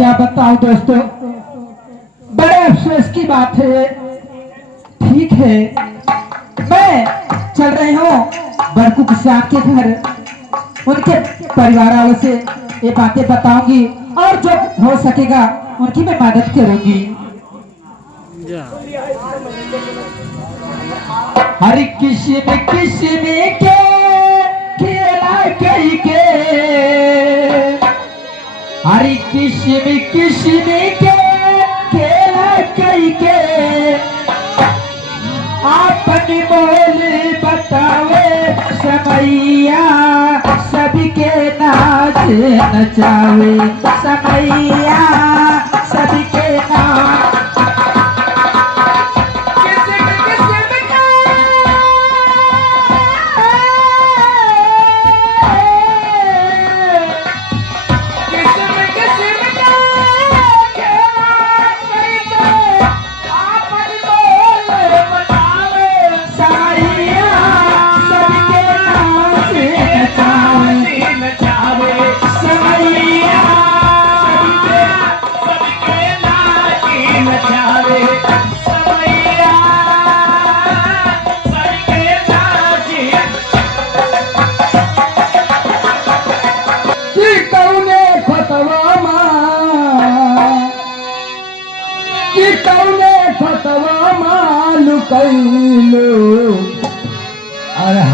क्या बताऊं दोस्तों, बड़े अफसोस की बात है। ठीक है, मैं चल रही हूँ बड़कू किसान के घर, उनके परिवार वालों से ये बातें बताऊंगी और जो हो सकेगा उनकी मैं मदद करूंगी। हर किस्म किस्म के खेला कई के, हर किस्म किस्म के खेला कई के, अपनी बोल बतावे समैया सबके नाच नचावे, समैया सबके नाच।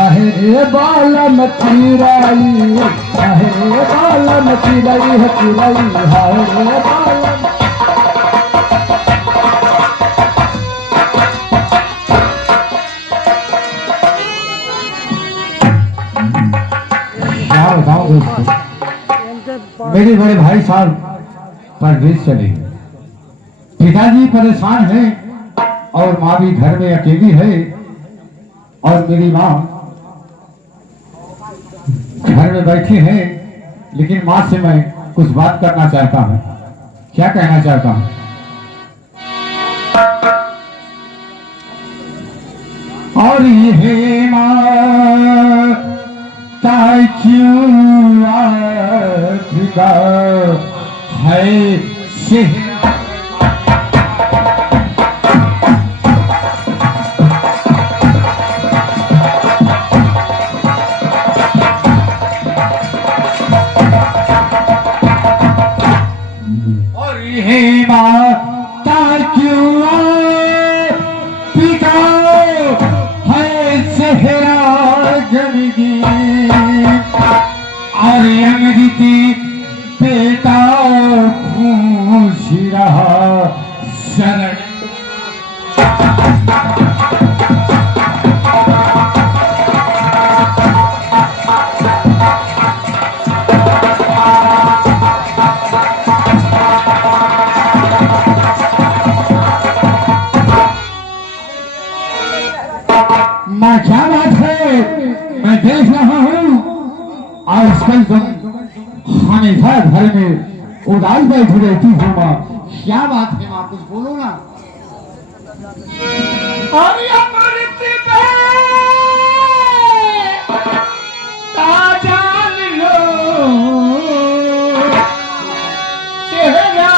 अरे बालम चिराई, अरे बालम चिराई है चिराई, अरे बालम। क्या बताऊं दोस्तों, मेरे बड़े भाई साहब परदेश चले, पिताजी परेशान हैं और माँ भी घर में अकेली है, और मेरी माँ घर में बैठी हैं। लेकिन माँ से मैं कुछ बात करना चाहता हूँ। क्या कहना चाहता हूँ? और ये माता क्यों आफिका है शहर, माता क्यों पिता है सहरा जगी, और अंगदी बेटा पूछ रहा शरण। माँ क्या बात है, मैं देख रहा हूँ आजकल तुम हमेशा घर में उदास बैठी रहती हो। माँ क्या बात है, माँ कुछ बोलो ना। और जान लो चेहरा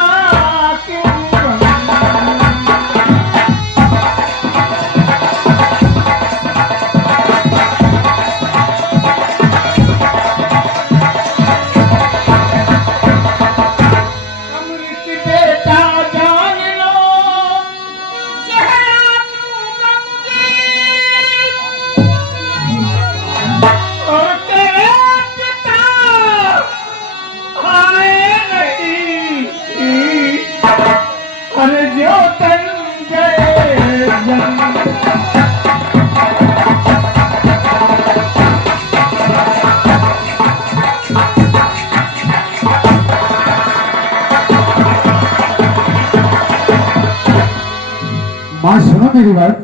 माँ सुनो मेरी बात।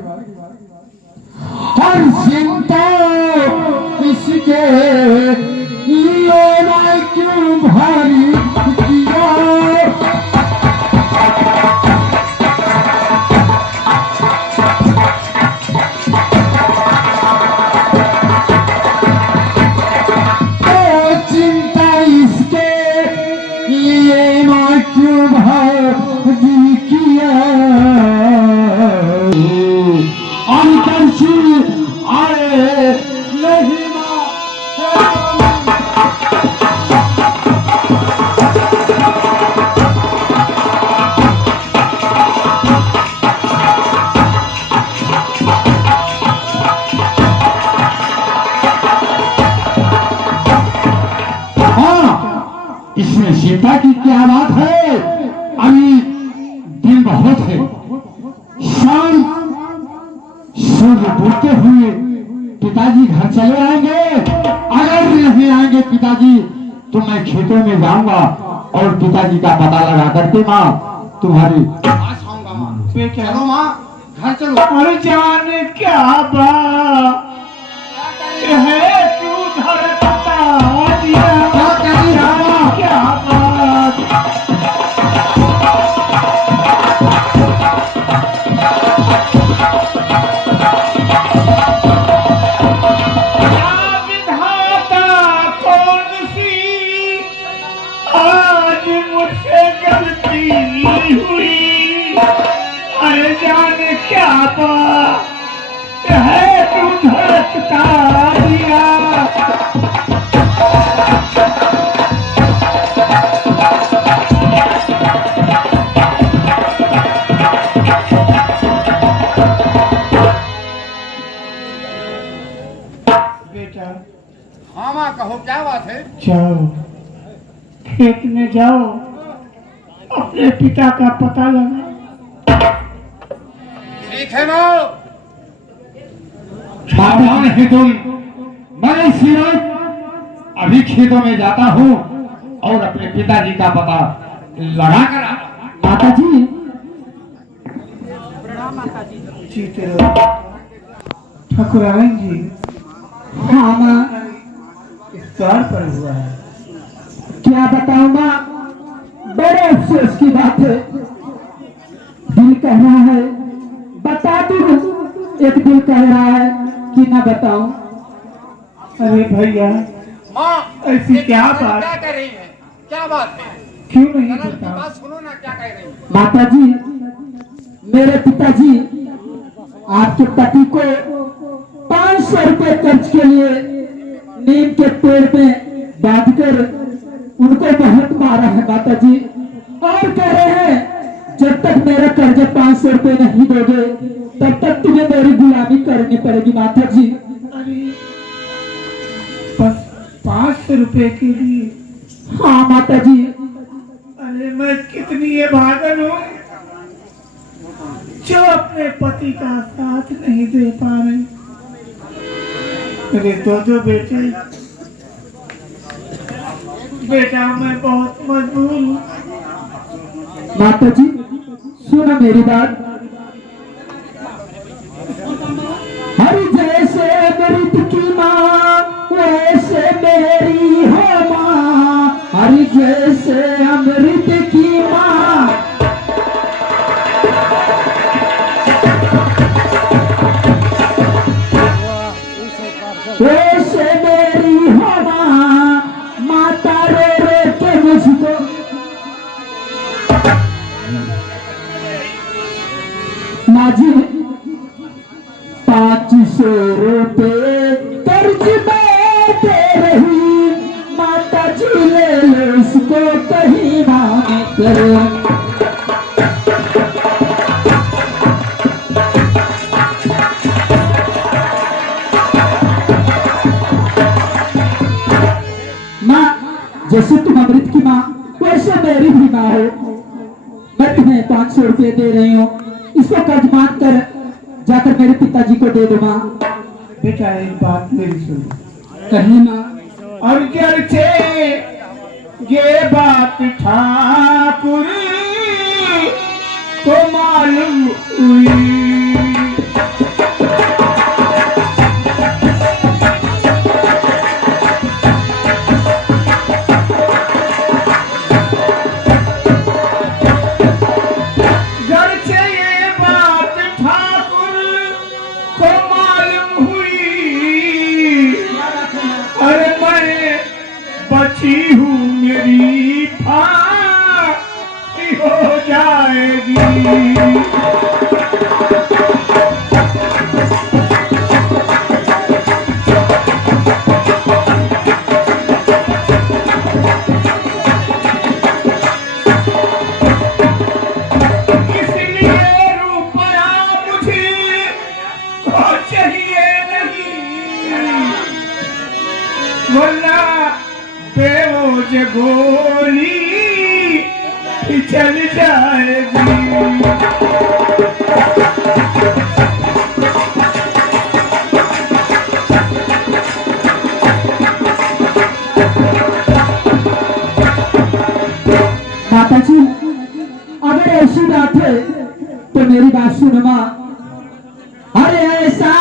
हर चिंता इसके लिए मैं क्यों भारी किया, तो चिंता इसके लिए मैं क्यों भागी किया अंतरसी आए नहीं इसमें चिंता की क्या बात है। अभी दिन बहुत है, शाम सूर्य डूबते हुए पिताजी घर चले आएंगे। अगर नहीं आएंगे पिताजी तो मैं खेतों में जाऊंगा और पिताजी का पता लगा करके माँ तुम्हारी पास आऊंगा। माँ चलो माँ घर चलो। अरे जान क्या बात है तू धरता दिया क्या बात विधाता कौन सी आज मुझसे गलती हुई। अरे जाने क्या बात है तू धड़कता दिया। हाँ माँ कहो क्या बात है। जाओ खेत में जाओ अपने पिता का पता लगा। ठीक है माँ। सावधान है तुम। मैं सिर्फ अभी खेतों में जाता हूँ और अपने पिताजी का पता लगा कर माता जी। जीते रहो ठाकुराइन जी। हाँ माँ द्वार पर हुआ है। क्या बताऊं माँ, बड़े अफसोस की बात है। दिल कह रहा है बता दूं, एक दिल कह रहा है कि ना बताऊं। अरे भैया माँ ऐसी क्या बात क्या कह रही है, क्या बात है? क्यों नहीं बता बता। सुनो ना क्या कह रही है। माता जी मेरे पिताजी आपके पति को 500 रुपए कर्ज के लिए नीम के पेड़ में बांधकर उनको बहुत मारा है माता जी। और कह रहे हैं जब तक मेरा कर्ज 500 रुपए नहीं दोगे तब तक तुम्हें मेरी गुलामी करनी पड़ेगी माता जी। अरे बस 500 रुपए के लिए। हाँ माता जी। अरे मैं कितनी ये भागन हूँ जो अपने पति का साथ नहीं दे पा रही। मेरे दो बेटे बेटा मैं बहुत मजबूर हूँ। माता जी सुनो मेरी बात। हर जैसे मृत की माँ वैसे मेरी हो माँ। हर जैसे अमृत की माँ वैसे मेरी हो माँ। माता रो रो के मुझको माँ जी 500 रुपए कर्ज में दे रही। माता जी ले लो उसको कहीं मांग कर। जैसे तुम अमृत की माँ वैसे मेरी भी माँ हो। मैं तुम्हें 500 रुपए दे रही हूँ, इसको कर्ज मान कर जाकर मेरे पिताजी को दे दो माँ। बेटा एक बात मेरी सुन। कहीं माँ। और चर्चे ये बात ठाकुर को मालूम हुई। बची हूँ मेरी फांसी चल जाएगी। माता जी, अगर ऐसी बात है तो मेरी बात सुनो माँ। अरे ऐसा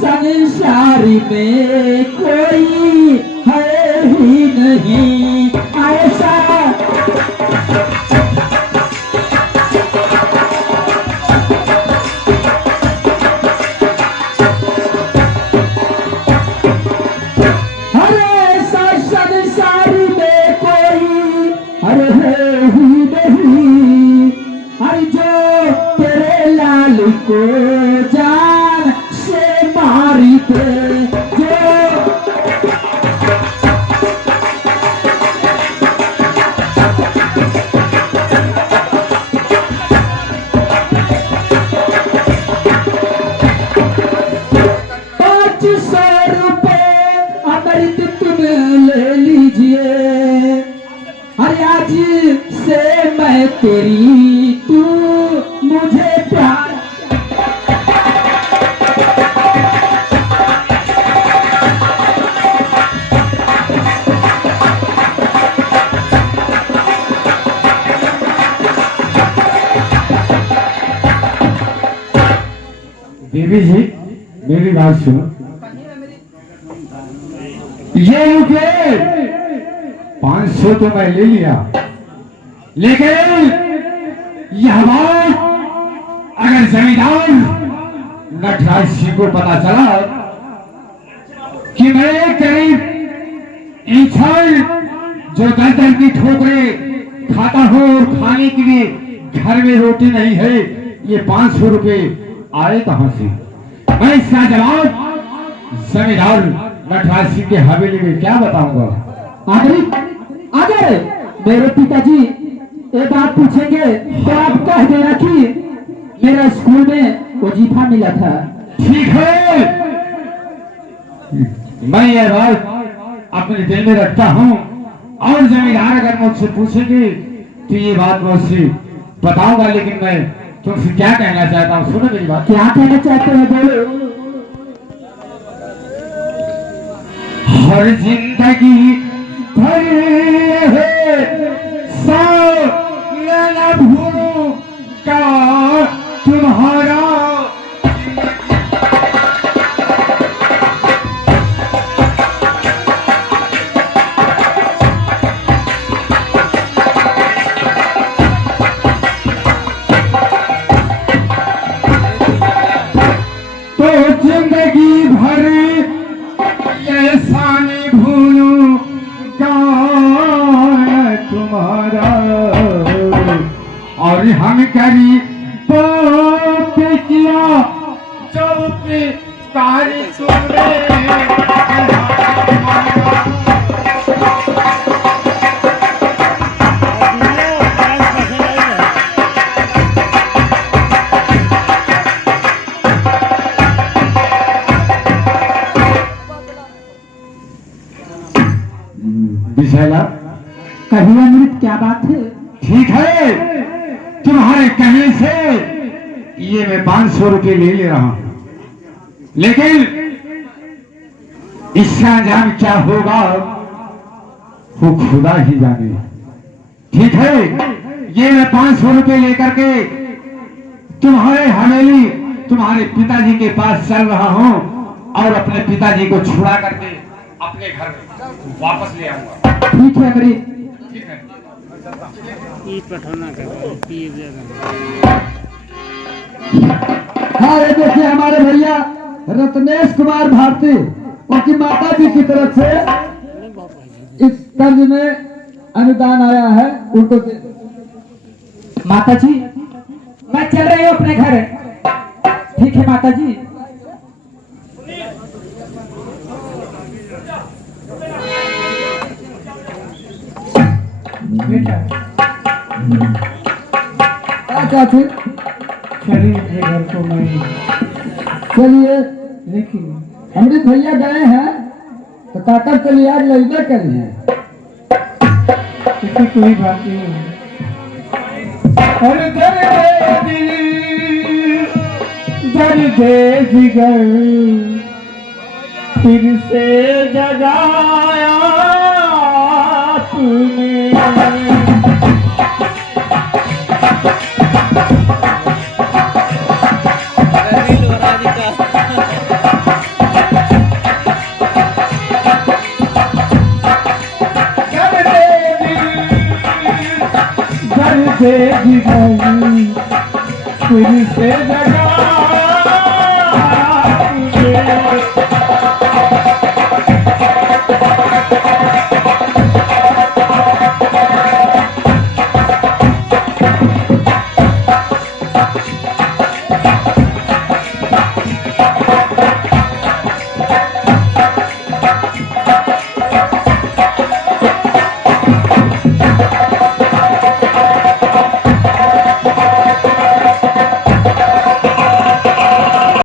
संसार में कोई है ही नहीं, ऐसा अरे ऐसा संसार में कोई अरे है ही नहीं, अरे जो तेरे लाल को जान से मारी थे, जो ₹500 अमृत तुम ले लीजिए, अरे आज से मैं तेरी, तू मुझे प्यार। देवी जी मेरी बात सुनो, ये रुपये 500 तो मैं ले लिया, लेकिन यह बात अगर जमींदार नटराज सिंह को पता चला कि मैं करीब इंसान जो दर की ठोकरे खाता हूँ और खाने के लिए घर में रोटी नहीं है, ये 500 रुपये आए कहां से? मैं इसका जवाब जमींदार नटराज सिंह के हवेली में क्या बताऊंगा? अगर मेरे पिताजी ये बात पूछेंगे तो आप कह देना कि मेरा स्कूल में वजीफा मिला था। ठीक है, मैं ये बात अपने दिल में रखता हूँ, और जमींदार अगर मुझसे पूछेंगे तो ये बात मुझसे बताऊंगा, लेकिन मैं तुमसे क्या कहना चाहता हूँ, सुनो मेरी बात। क्या कहना चाहते हो बोलो। हर जिंदगी भर है सौ न भूलूंगा तुम्हारा, तो जिंदगी भर ऐसा नहीं भूलूंगा तुम्हारा, और हम गरीबों पे किया जो उपकार तुमने, विशाला कभी अमृत क्या बात है? ठीक है, तुम्हारे कहने से ये मैं 500 रुपये ले ले रहा हूं, लेकिन इसका अंजाम क्या होगा वो खुदा ही जाने। ठीक है, ये मैं 500 रुपये लेकर के तुम्हारे हवेली तुम्हारे पिताजी के पास चल रहा हूं, और अपने पिताजी को छुड़ा करके अपने घर वापस ले आऊंगा। ठीक है अमृत। ठीक है, हाँ ये देखिए हमारे भैया रत्नेश कुमार भारती, उनकी माता जी की तरफ से इस कर्ज में अनुदान आया है, उनको माता जी मैं चल रही हूँ अपने घर। ठीक है माता जी। बेटा क्या थे? चलिए घर को मैं चलिए देखिए अमृत भैया गए हैं तो काकर के लिए आज लजबे करी है, कोई बात नहीं। और दर्द दिल दर्द जिगर फिर से जगाया तूने। दर्द जिगर फिर से जगा